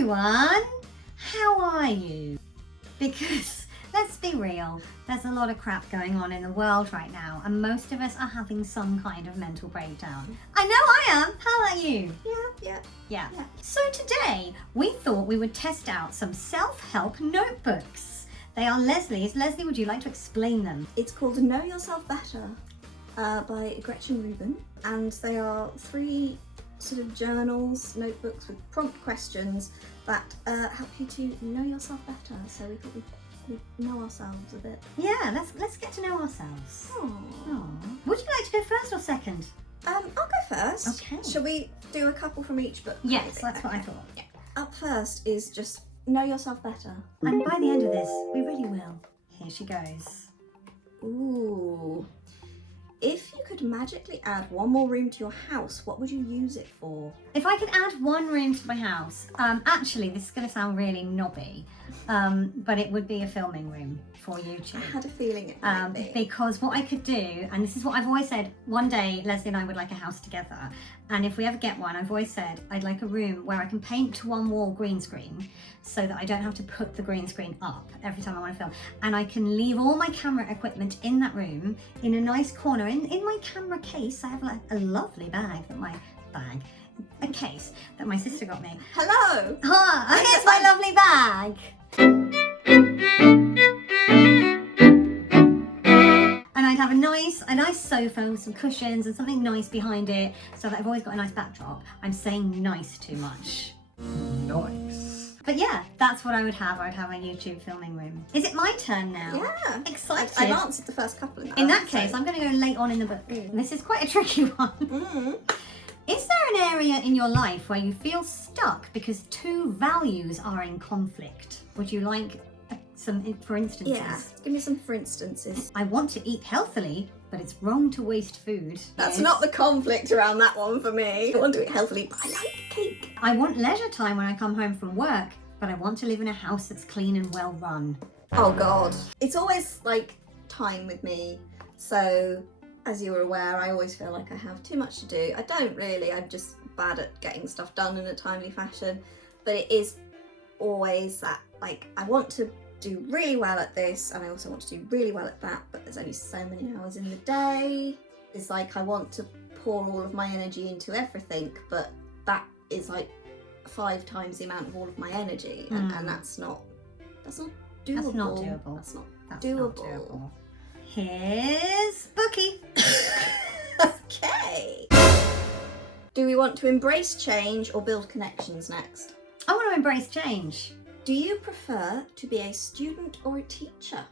everyone, how are you? Because let's be real, there's a lot of crap going on in the world right now and most of us are having some kind of mental breakdown. I know I am, how about you? Yeah. So today we thought we would test out some self-help notebooks. They are Lesley's. Lesley, would you like to explain them? It's called Know Yourself Better by Gretchen Rubin, and they are 3 sort of journals, notebooks with prompt questions that help you to know yourself better. So we thought we'd know ourselves a bit. Yeah, let's get to know ourselves. Aww. Would you like to go first or second? I'll go first. Okay. Shall we do a couple from each book? Yes, that's what I thought. Yeah. Up first is just know yourself better. And by the end of this, we really will. Here she goes. Ooh. If you could magically add 1 more room to your house, what would you use it for? If I could add 1 room to my house, actually this is going to sound really knobby, but it would be a filming room for YouTube. I had a feeling it might be. Because what I could do, and this is what I've always said, one day Lesley and I would like a house together, and if we ever get one, I've always said I'd like a room where I can paint to 1 wall green screen so that I don't have to put the green screen up every time I want to film, and I can leave all my camera equipment in that room in a nice corner. In my camera case I have like a lovely bag a case that my sister got me. Hello! Here's my lovely bag! And I'd have a nice sofa with some cushions and something nice behind it, so that I've always got a nice backdrop. I'm saying nice too much. Nice. But yeah, that's what I would have. I'd have a YouTube filming room. Is it my turn now? Yeah. Excited. I've answered the first couple In that case, I'm going to go late on in the book. This is quite a tricky one. Is there an area in your life where you feel stuck because 2 values are in conflict? Would you like some for instances? Yeah, give me some for instances. I want to eat healthily, but it's wrong to waste food. That's not the conflict around that one for me. I want to eat healthily, but I like cake. I want leisure time when I come home from work, but I want to live in a house that's clean and well run. Oh God. It's always like time with me. So as you were aware, I always feel like I have too much to do. I don't really, I'm just bad at getting stuff done in a timely fashion. But it is always that, like, I want to do really well at this and I also want to do really well at that, but there's only so many hours in the day. It's like I want to pour all of my energy into everything, but that is like 5 times the amount of all of my energy, and that's not doable. That's not doable. That's not That's doable. not doable. Here's Bookie. Okay. Do we want to embrace change or build connections next? I want to embrace change. Do you prefer to be a student or a teacher?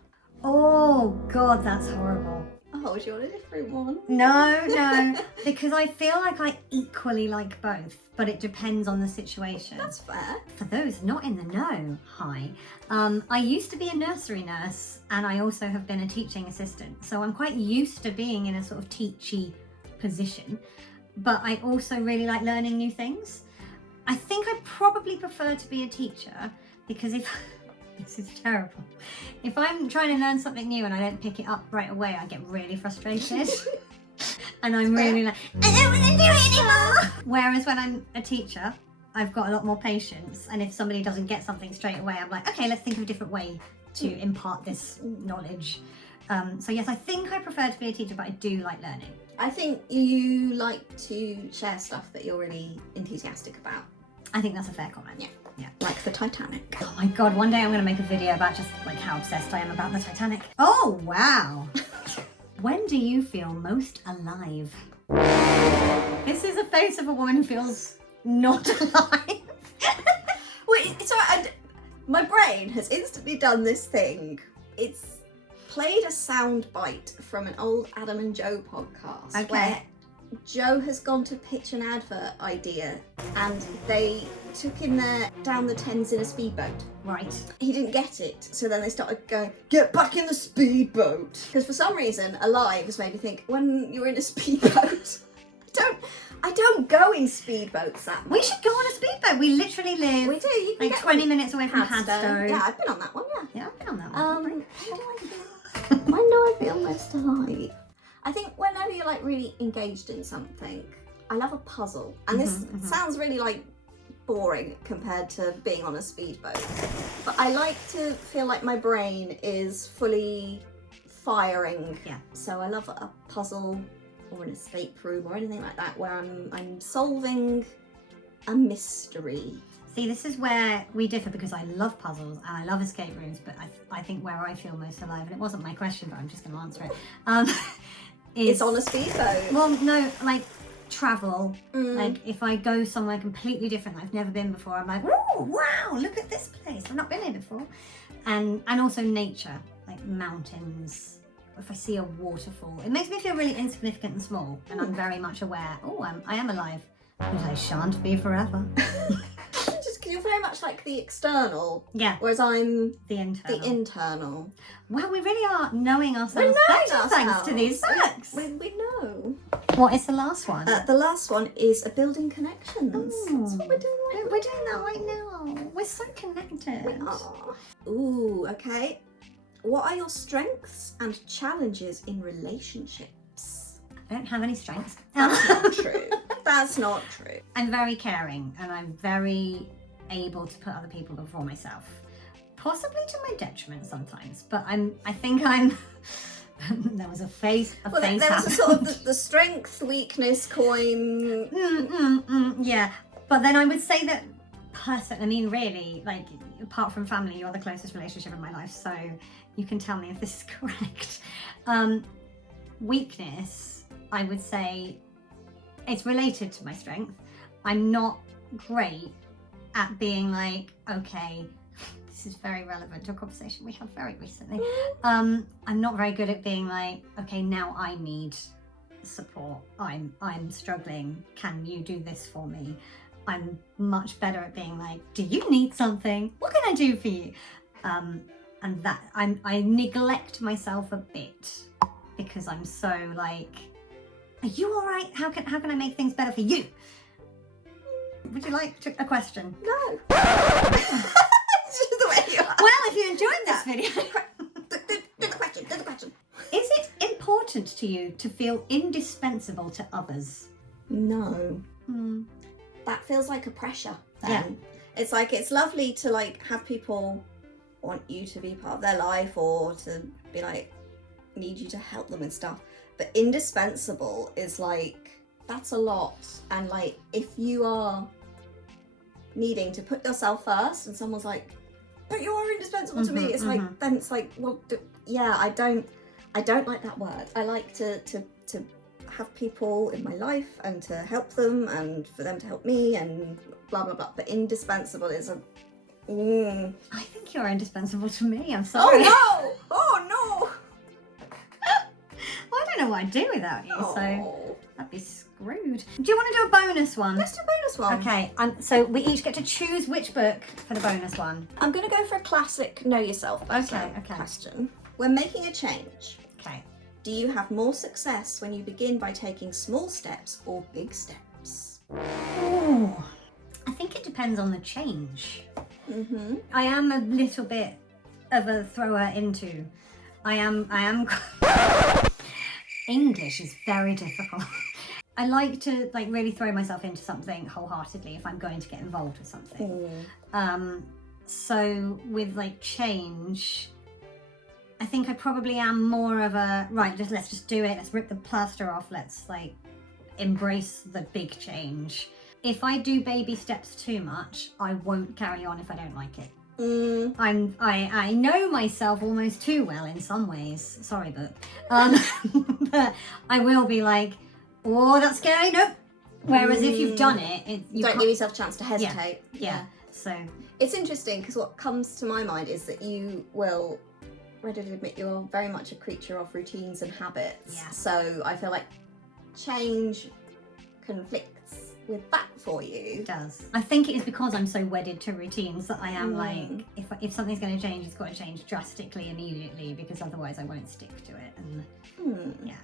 Oh God, that's horrible. Oh, do you want a different one? No, because I feel like I equally like both, but it depends on the situation. That's fair. For those not in the know, hi. I used to be a nursery nurse and I also have been a teaching assistant. So I'm quite used to being in a sort of teachy position, but I also really like learning new things. I think I probably prefer to be a teacher because this is terrible. If I'm trying to learn something new and I don't pick it up right away, I get really frustrated. And I'm really like, I don't want to do it anymore. Whereas when I'm a teacher, I've got a lot more patience. And if somebody doesn't get something straight away, I'm like, okay, let's think of a different way to impart this knowledge. So yes, I think I prefer to be a teacher, but I do like learning. I think you like to share stuff that you're really enthusiastic about. I think that's a fair comment. Yeah. Yeah. Like the Titanic. Oh my God, one day I'm going to make a video about just like how obsessed I am about the Titanic. Oh, wow. When do you feel most alive? This is a face of a woman who feels not alive. Wait, it's alright. My brain has instantly done this thing. It's played a sound bite from an old Adam and Joe podcast where Joe has gone to pitch an advert idea and they took him there down the Thames in a speedboat. Right. He didn't get it, so then they started going, get back in the speedboat. Because for some reason, alive has made me think, when you're in a speedboat, I don't go in speedboats that much. We should go on a speedboat. We literally live We do. You can like get 20 one. minutes away from Padstow. Padstow. Yeah, I've been on that one, yeah. Yeah, I've been on that one. When do I feel most alive? I think whenever you're like really engaged in something. I love a puzzle. And this sounds really like boring compared to being on a speedboat. But I like to feel like my brain is fully firing. Yeah. So I love a puzzle or an escape room or anything like that where I'm solving a mystery. See, this is where we differ because I love puzzles and I love escape rooms, but I think where I feel most alive, and it wasn't my question, but I'm just going to answer it. It's on a speedboat. Well, no, like travel. Mm. Like if I go somewhere completely different that I've never been before, I'm like, oh wow, look at this place. I've not been here before. And also nature, like mountains. If I see a waterfall, it makes me feel really insignificant and small, and I'm very much aware. Oh, I am alive, but I shan't be forever. Just because you're very much like the external, Yeah, whereas I'm the internal. the internal. Wow, we really are knowing ourselves better thanks to these facts. We know. What is the last one? The last one is a building connections. That's what we're doing right now. We're doing that right now. We're so connected. We are. Ooh, okay. What are your strengths and challenges in relationships? I don't have any strengths. That's not true. That's not true. I'm very caring and I'm very able to put other people before myself. Possibly to my detriment sometimes, but I think I'm there was a face Well, there was a happened. sort of the strength, weakness coin. Yeah, but then I would say that person, I mean really, like apart from family, you're the closest relationship in my life, so you can tell me if this is correct. Weakness, I would say it's related to my strength. I'm not great at being like, okay, this is very relevant to a conversation we had very recently. I'm not very good at being like, okay, now I need support. I'm struggling. Can you do this for me? I'm much better at being like, do you need something? What can I do for you? And that I neglect myself a bit because I'm so like, are you all right? How can I make things better for you? Would you like a question? No. It's just the way you are. Well, if you enjoyed this video, Do the question. is it important to you to feel indispensable to others? No. Hmm. That feels like a pressure then. Yeah. It's like, it's lovely to like have people want you to be part of their life or to be like, need you to help them and stuff. But indispensable is like, that's a lot. And like, if you are needing to put yourself first and someone's like, but you are indispensable to me, it's like, then it's like, well, yeah, I don't like that word. I like to have people in my life and to help them and for them to help me and blah blah blah. But indispensable is a I think you're indispensable to me. I'm sorry. Oh no! Oh no! Well, I don't know what I'd do without you, so Oh. I'd be screwed. Do you want to do a bonus one? Let's do a bonus one. Okay, so we each get to choose which book for the bonus one. I'm gonna go for a classic know yourself better Okay. question. When making a change, Okay. do you have more success when you begin by taking small steps or big steps? Ooh. I think it depends on the change. Mm-hmm. I am a little bit of a thrower into. I am. English is very difficult. I like to like really throw myself into something wholeheartedly if I'm going to get involved with something. So with like change, I think I probably am more of a right. Let's just do it. Let's rip the plaster off. Let's like embrace the big change. If I do baby steps too much, I won't carry on if I don't like it. I know myself almost too well in some ways. Sorry, book. But I will be like, oh, that's scary. Nope. Whereas if you've done it, you Don't can't- give yourself a chance to hesitate. Yeah. So It's interesting because what comes to my mind is that you will readily admit you're very much a creature of routines and habits. Yeah. So I feel like change conflicts with that for you. it does. I think it is because I'm so wedded to routines that I am like, if something's going to change, it's got to change drastically immediately because otherwise I won't stick to it. And yeah.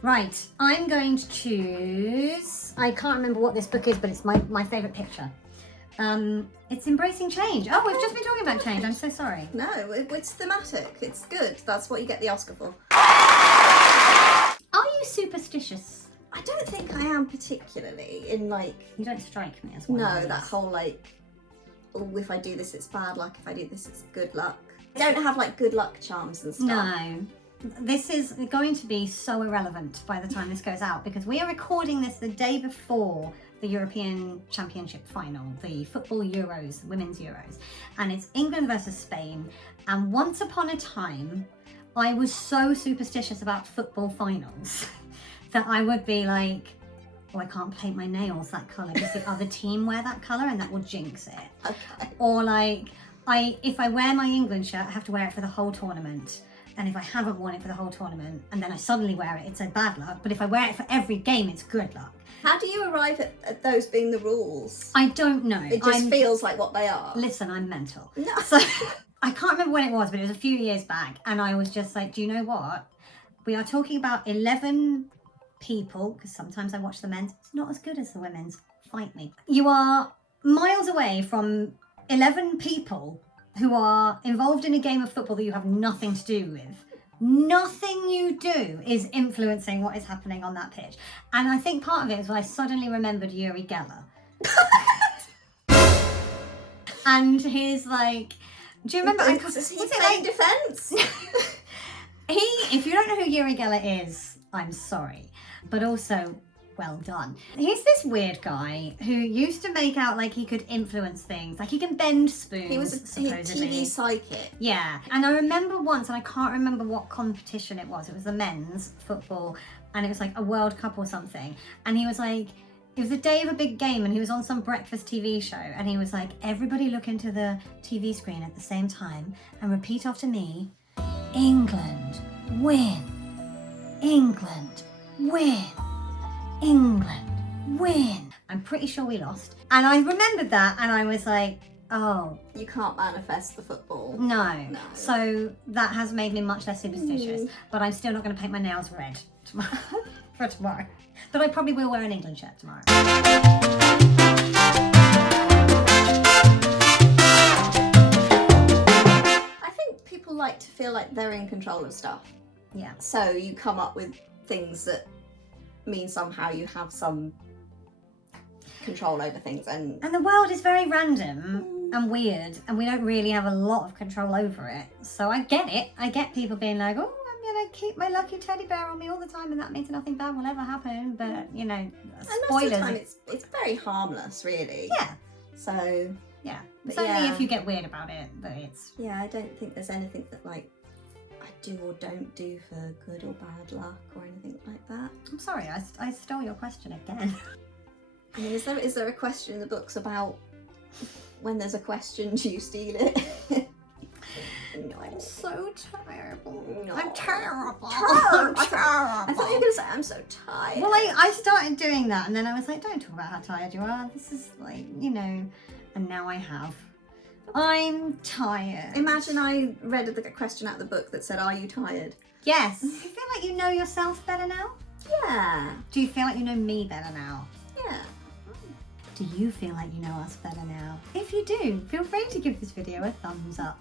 Right, I'm going to choose. I can't remember what this book is, but it's my favourite picture. It's Embracing Change. Oh, we've just been talking about change. I'm so sorry. No, it's thematic. It's good. That's what you get the Oscar for. Are you superstitious? I don't think I am particularly in like. You don't strike me as one. No, of these. that whole like, oh, if I do this, it's bad luck. If I do this, it's good luck. I don't have like good luck charms and stuff. No. This is going to be so irrelevant by the time this goes out because we are recording this the day before the European Championship final, the football Euros, women's Euros. And it's England versus Spain. And once upon a time, I was so superstitious about football finals that I would be like, oh, I can't paint my nails that colour because the other team wear that colour and that will jinx it. Okay. Or like, if I wear my England shirt, I have to wear it for the whole tournament. And if I haven't worn it for the whole tournament and then I suddenly wear it, it's a bad luck. But if I wear it for every game, it's good luck. How do you arrive at those being the rules? I don't know. It just feels like what they are. Listen, I'm mental. No. So I can't remember when it was, but it was a few years back. And I was just like, do you know what? We are talking about 11 people, because sometimes I watch the men's. It's not as good as the women's. Fight me. You are miles away from 11 people who are involved in a game of football that you have nothing to do with. Nothing you do is influencing what is happening on that pitch. And I think part of it is when I suddenly remembered Uri Geller. And he's like, do you remember? Is he playing defence? If you don't know who Uri Geller is, I'm sorry. But also, well done. He's this weird guy who used to make out like he could influence things. Like he can bend spoons, He was a supposedly. TV psychic. Yeah. And I remember once, and I can't remember what competition it was. It was the men's football. And it was like a World Cup or something. And he was like, it was the day of a big game and he was on some breakfast TV show. And he was like, everybody look into the TV screen at the same time and repeat after me, England, win. England, win. England, win. I'm pretty sure we lost. And I remembered that and I was like, oh. You can't manifest the football. No. No. So that has made me much less superstitious. But I'm still not going to paint my nails red tomorrow. For tomorrow. But I probably will wear an England shirt tomorrow. I think people like to feel like they're in control of stuff. Yeah. So you come up with things that mean somehow you have some control over things. And the world is very random and weird and we don't really have a lot of control over it. So I get it. I get people being like, oh, I'm going to keep my lucky teddy bear on me all the time and that means nothing bad will ever happen. But, you know, and spoilers. most of the time it's very harmless, really. Yeah. So, yeah. But It's only yeah. if you get weird about it that it's... yeah, I don't think there's anything that like I do or don't do for good or bad luck or anything like that. I'm sorry, I stole your question again. I mean, is there a question in the books about when there's a question, do you steal it? No. I'm so terrible. No. I'm terrible. I I'm thought you were terrible. going to say I'm so tired. Well, I started doing that and then I was like, don't talk about how tired you are. This is like, you know, and now I have. I'm tired. Imagine I read the question out of the book that said, are you tired? Yes. Do you feel like you know yourself better now? Yeah. Do you feel like you know me better now? Yeah. Do you feel like you know us better now? If you do, feel free to give this video a thumbs up.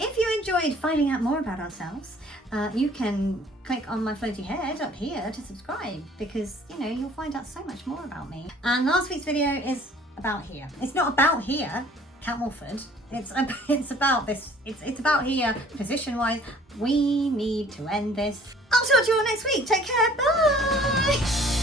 If you enjoyed finding out more about ourselves, you can click on my floaty head up here to subscribe because, you know, you'll find out so much more about me. And last week's video is about here. It's not about here, Count Wolford. It's about this. It's about here, position-wise. We need to end this. I'll talk to you all next week. Take care. Bye.